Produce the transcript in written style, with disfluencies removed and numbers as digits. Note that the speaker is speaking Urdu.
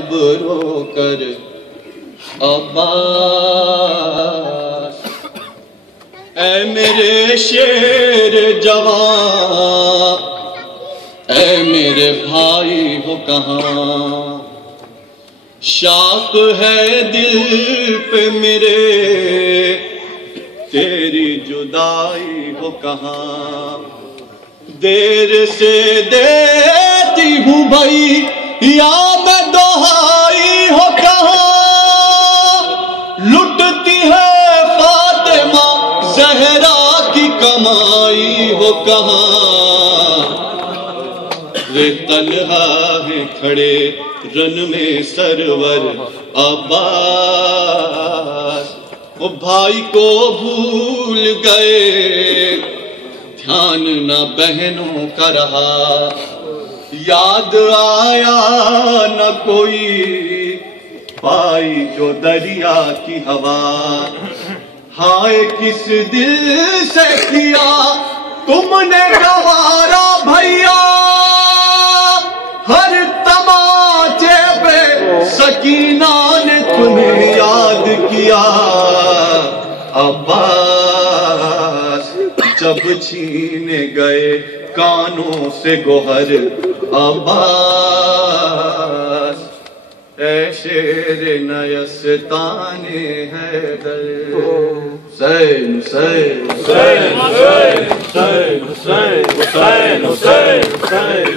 اب رو کر عباس، اے میرے شیر جوان، اے میرے بھائی ہو کہاں؟ شاق ہے دل پہ میرے تیری جدائی ہو کہاں؟ دیر سے دیتی ہوں بھائی یا میں دہائی ہو کہاں؟ لٹتی ہے فاطمہ زہرا کی کمائی ہو کہاں؟ وہ تنہا ہے کھڑے رن میں سرور عباس، وہ بھائی کو بھول گئے دھیان نہ بہنوں کا رہا، یاد آیا نہ کوئی پائی جو دریا کی ہوا، ہائے کس دل سے کیا تم نے گوارا بھیا، ہر تماچے پہ سکینہ نے تمہیں یاد کیا، عباس جب چھینے گئے کانوں سے گوہر عباس، اے شیر نیستان حیدر، حسین حسین حسین حسین حسین حسین حسین حسین